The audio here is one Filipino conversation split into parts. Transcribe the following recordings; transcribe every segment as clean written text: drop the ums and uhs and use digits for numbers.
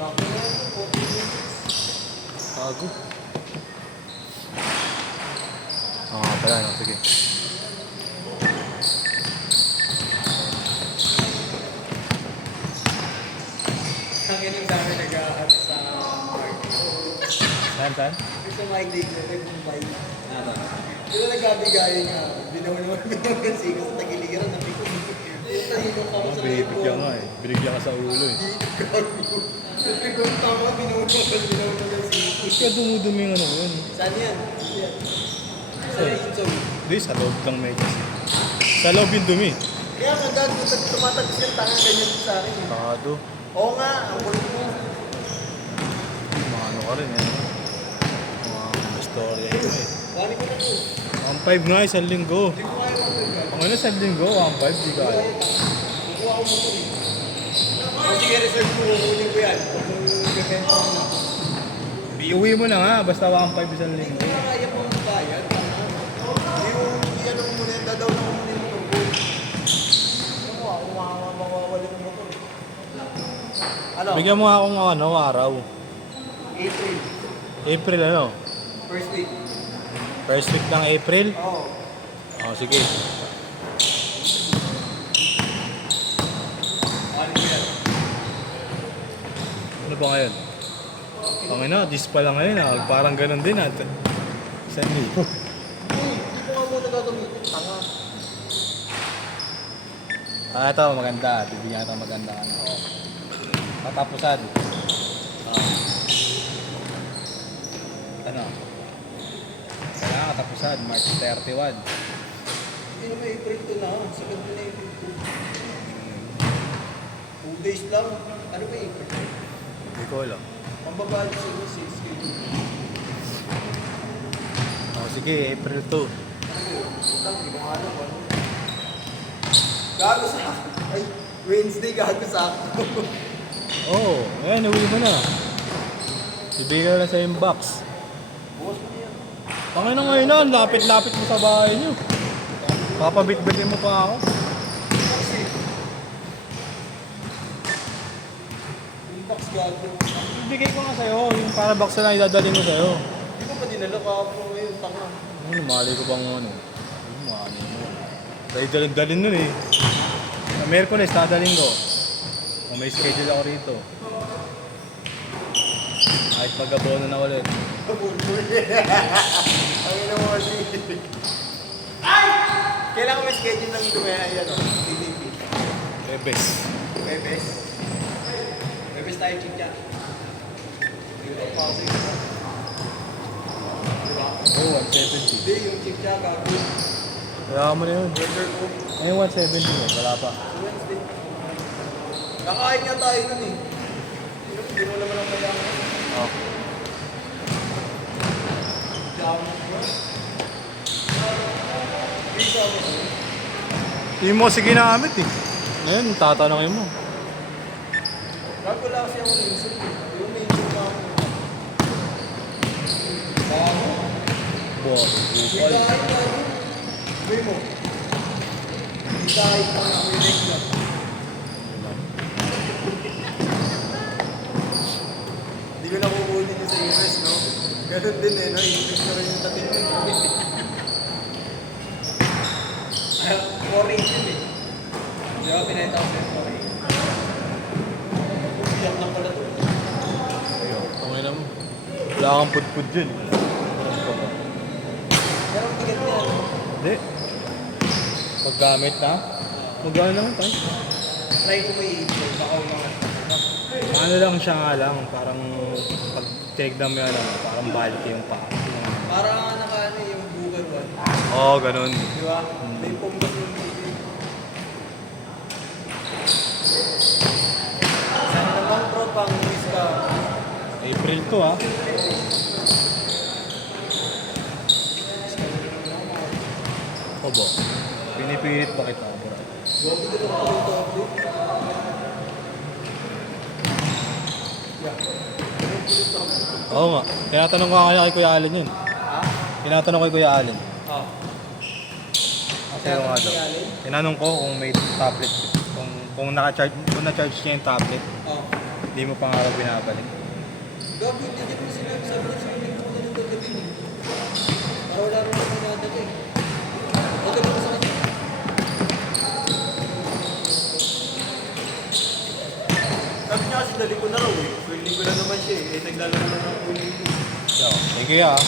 Bago. Oo, pala, no? Sige. Hangin ang dami nag-ahat sa park. Saan? Gusto mo hindi ko, may Mumbai. Pero nagkabigayan nga, binaw kasi sa tagiliran, nabi ko. Yung tamo sa Binibigyan nga eh. Binigyan ka sa ulo eh. Yung tama, binaw kasi. Ika dumudumi yung ano ko yun. Saan yan? Sa YouTube. Hindi, sa loob lang may kasi. Sa loob yung dumi. Kaya magagawa, tumatagos yung tanga ganyan sa akin. Pakado. Oo nga, ang kulit mo. Mga ano ka rin eh. Mga storya yun eh. Bani ko na po. 1.5 nga, isang linggo. Hindi ko kaya mag-vlog. Ang ano, isang linggo, 1.5, di kaya. Kukuha ko mo po eh. Sige, reserve ko, kukunin ko yan. Kung gagawin ko na. Iuwi mo na nga, basta 1.5 isang Hindi linggo. ko na kaya pong bayad. Hindi ano mo muna, dadaw na ko muna yung motor ko. Ano mo, ako mawawala ng motor. Ano? Bigyan mo nga akong ano, araw. April. April ano? First week. First week ng April? Oo. Oh, sige. Ano ko yan? Ano ba ngayon? Pangina, dis pa lang ngayon ah. Parang ganun din ah. Isang linggo. Hindi ko nga muna gagamitin. Tanga. Ah, ito, maganda. Bibigyan kita maganda ka na. Katapusan. Ano? Kailangan katapusan, March 31. Hindi naman April 2 na. Sagad ko na April 2. 2 days lang. Ano ba April? Hindi ko alam. Pambabali sa 6 k. Oh, sige, April 2. Hindi ko nga alam. Gago sa ay, Wednesday gago sa ako. Oh, ayan, uwi mo na. Ibigay ko lang sa inbox. Bukas mo yan. Pangina ngayon na, lapit-lapit mo sa bahay niyo. Papabit-bitin mo pa ako. Kasi, yung box gago. Ibigay ko nga sa'yo, yung para box na idadali mo sa'yo. Hindi ko pa dinala ka po ngayon, tanga. Ano, mali ko bang ano? Mali mo. Dahil dalin nun eh. Sa Merkules, dadalhin ko. Kung may schedule ako rito. Kahit pag-abono na ulit. Ang ina mo kasi. Ay! Kailangan may schedule ng dumaya yan o. TDP. Bebes. Webes. Webes tayo chika. Yung pausa yun. Diba? Oh, 170. Hindi, yung chika gago. Kaya mo na yun. Order ko. Ngayon 170 mo, wala pa. Wednesday. Kakain nga tayo nun eh. Hindi mo naman ang mayaman. Oh. Visa mo. Hindi mo kasi ginamit eh. Ngayon, tatanungin mo. Gago lang kasi ako minsan eh. Yung minsan pa ako. Bago. Boss, Hindi bukol. kahit gago. Gawin mo. Hindi kahit pa nga. May leg lang. Hindi ko na kukunin yung sa US, no? Ganun din eh, no? English na rin yung tatin mo. Foreign yun eh. Di ba pinahita ko sa foreign? Iyak lang pala to. Tungin na mo. Wala kang pudpud dyan. Pero ang bigat niya, ano? Hindi. Paggamit na, magano naman tayo. Try ko may ipon, baka umangat. Ano lang siya nga lang, parang pag tinignan mo yan, parang balik yung paa. Para naka ano yung Google One. Oo, oh, ganun. Di ba? May pumbat yung video. Sana naman bro, pang miss ka. April 2 ah. Obo. Pinipilit pa kita, bro. Gobi din ako dito update. Oo nga. Tinatanong ko nga kaya kay Kuya Allen yun. Ha? Tinatanong ko kay Kuya Allen. Oh. Kasi nga daw. Tinanong ko kung may tablet. Kung na-charge niya yung tablet. Oh. Hindi mo pa nga ako binabalik. Gabi, hindi din mo sinabi sa akin sa hindi ko na nang gagawin eh. Para wala rin ako nadala eh. Madali ko sa kanya. Sabi niya kasi dali ko na raw eh. So hindi ko na naman siya eh. Eh naglalaro na ako eh. So, thank you ah.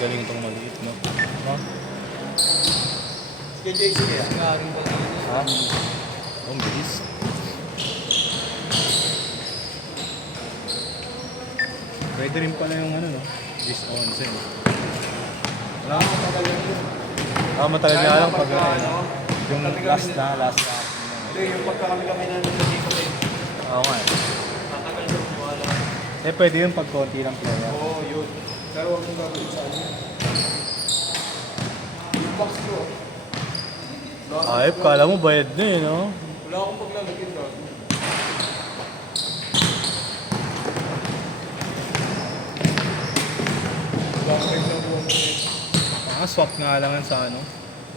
Galing itong maliit, no? Ha? Sige JC kaya. Galing ba na? Ha? Ang bilis. Pwede rin pala yung ano, no? This onsen. Wala akong matagal yun. Matagal nga lang pag ano. Yung last na. Hindi, yung pagkakami-kami na nandito eh. Oo nga eh. Tatagal yung wala. Eh, pwede yun pag konti ng player. Oo, yun. Pero huwag mong gagawin sa ano. Yung box ko. Ay, kala mo bayad na eh, no? Wala akong paglalagyan na. Swap nga lang yan sa ano,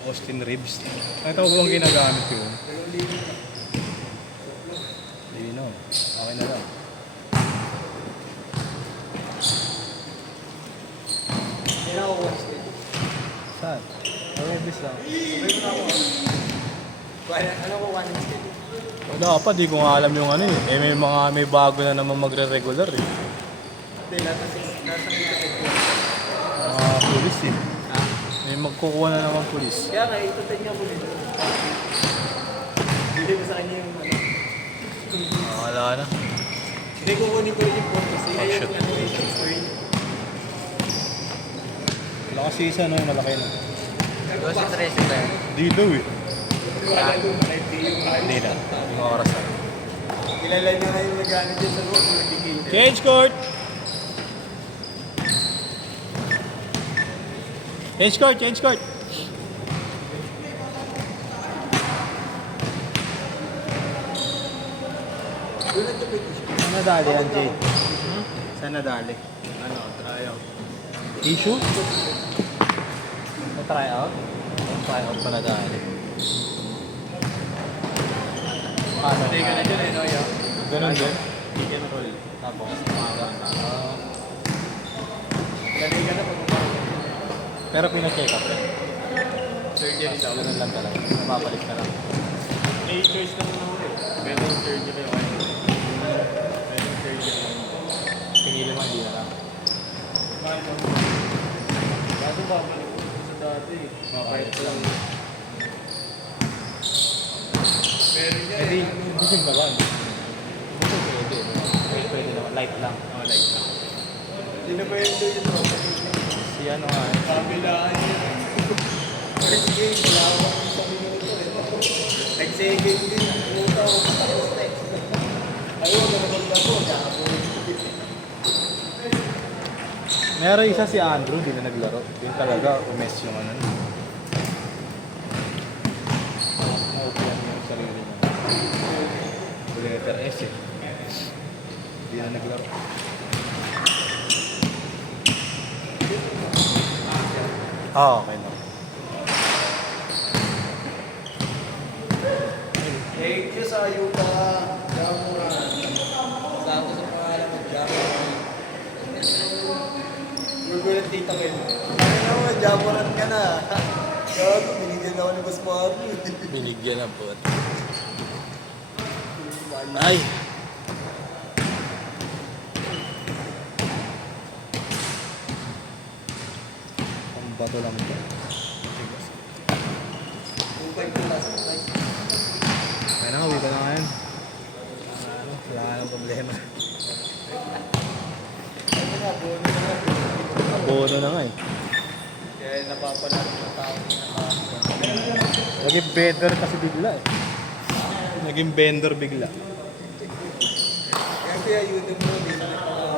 Austin Ribs. Nakita ko bang ginagamit yun? Pero hindi ko. Hindi no. Okay na lang. Hindi na ako watch it. Saan? Ribs lang. Sabay mo na ako. Ano ko one instead? Wala pa, di ko nga alam yung ano eh. Eh may bago na naman magre-regular eh. Hindi, nasa dito ko. Mga pulis eh. May magkukuha na naman pulis. Kaya nga, itutin niya ko dito. Hindi ko sa kanya yung ano. Wala na. Hindi ko kunin ko rin yung phone kasi Oh, ayaw shit. ko ano yung screen. Wala kasi isa no, yung malaki na. Kasi 13 ba? Dito eh. Wala doon, yung Hindi na. Yung oras na. kilala niya nga yung nag-ano dyan sa loob, yung nag-gate. Change court! Change court! Doon nag-gate siya. Saan nadali yan, Jay? Saan nadali? Ano, try out. Tissue? Try out? Try out pa nadali. Paano? Hindi ka na dyan eh, no? Ganun din? Pick and roll. Tapos, Galing ka na pag umarap. pero pina-check up rin. Surgery daw. Ganun lang talaga. Mabalik na lang. May choice naman ako eh. Better surgery ako. Better surgery. Pinili mo, hindi na lang. Paano? Kaso babalik ko sa dati eh. Mapayat lang. Meron niya Hindi, eh. hindi din ba lang? Pwede. Pwede naman. Light lang. Oh, like that. Hindi na ba yung doon yung Si ano nga eh. kabilaan niya. First game, wala akong isang minuto eh. Nag-second game, puta ako tapos next. Ayaw, naman ako. Meron isa si Andrew, di na naglaro. Yun talaga, umes yung ano. Naupian niya yung sarili niya. Letter S eh. Di na naglaro. Okay na. Thank you sa Yuta. Jamuran. Sa ako sa pangalan mo, Jamuran. Magulat tita ko yun. Ano naman, Jamuran ka na. Gago, binigyan ako ni Boss Maru. Binigyan na po. Ay! Ang bato lang ito. Upay ko last night. Kaya na, uwi ka na ngayon. Wala ka ng problema. Ano nga, bono na nga. Abono na nga eh. Kaya napapanalo ng tao. Naging vendor kasi bigla eh. Naging vendor bigla. Kaya kaya YouTube mo, di na nakakabo.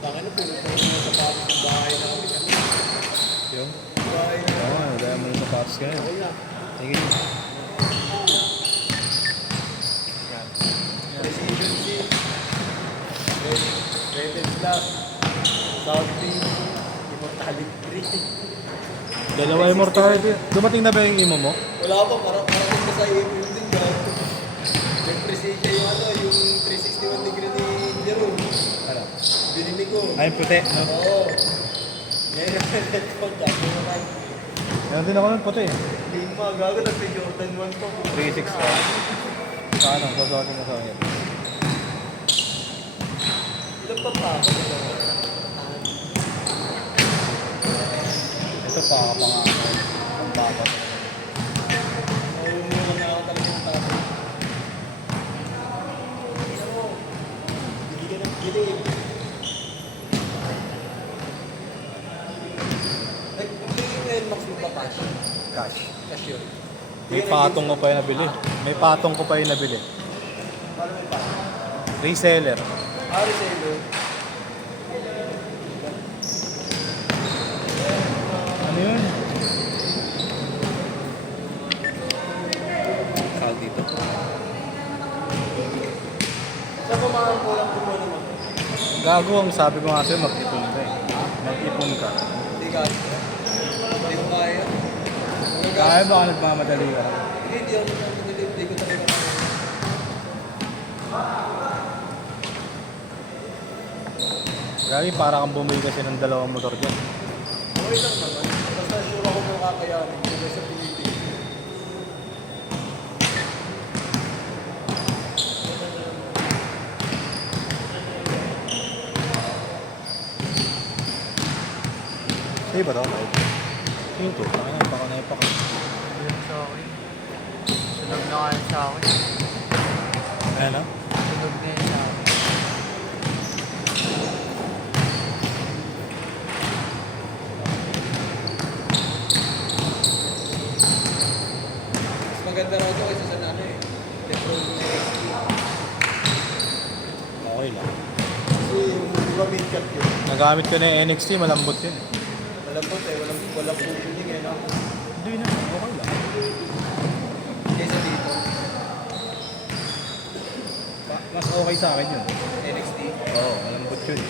Baka na puno tayo na sa patos ng bahay namin. Yung? Bahay na. Oo, dahil mo sa paps ka Okay yun. na. Sige. Presidency. Rated Slap. South Beach. balik 3. Dalawa immortality. Dumating na ba yung imo mo? Wala pa, parang ko sa iyo yung din ka. Nag-presensya yung ano, yung 361 degree ni Jerome. Ano? Binili ko. Ay, puti. No? Oo. Ngayon ang red ko, dati mo na. Meron din ako ng puti. Hindi mo magago, nag-Jordan 1 pa. 360. Sa ano? Sasuotin mo sa akin. Ilan pa pa ako? Ito pa ako pang ang dapat. Ngayon mo na ako talaga yung tapo. Ano? Hindi ka ng bilib. Nag-booking ngayon Max mo pa cash? Cash. Cash yun. May patong ko pa yung nabili. May patong ko pa yung nabili. Paano may pa? Reseller. Reseller. Ano yun? Saan dito? Saan ba mga kulang kumuha naman? Gago ang sabi ko nga sa'yo, mag-ipon ka eh. Mag-ipon ka. Hindi ka. Hindi ko kaya. Kaya baka nagmamadali ka. Hindi ako nagmamadali. Hindi ko talaga kaya. Gagi, para kang bumili kasi ng dalawang motor dyan. Okay lang naman. Basta sure ako kung kakayanin. Hindi sa Pilipinas. Sa'yo ba ito? Yung to. Naipak. Yun sa akin. Sunog na kayo sa akin. Ayan na. Sunog na yun sa akin. Mas maganda raw ito kaysa sa nano eh. Petrol XP. Okay lang. Kasi yung mura mid-cut yun. Nagamit ko na yung NXT, malambot yun. Malambot eh. Walang pupuling eh. No? Hindi na, okay lang. Kaysa dito. Mas okay sa akin yun. NXT. Oo, malambot yun.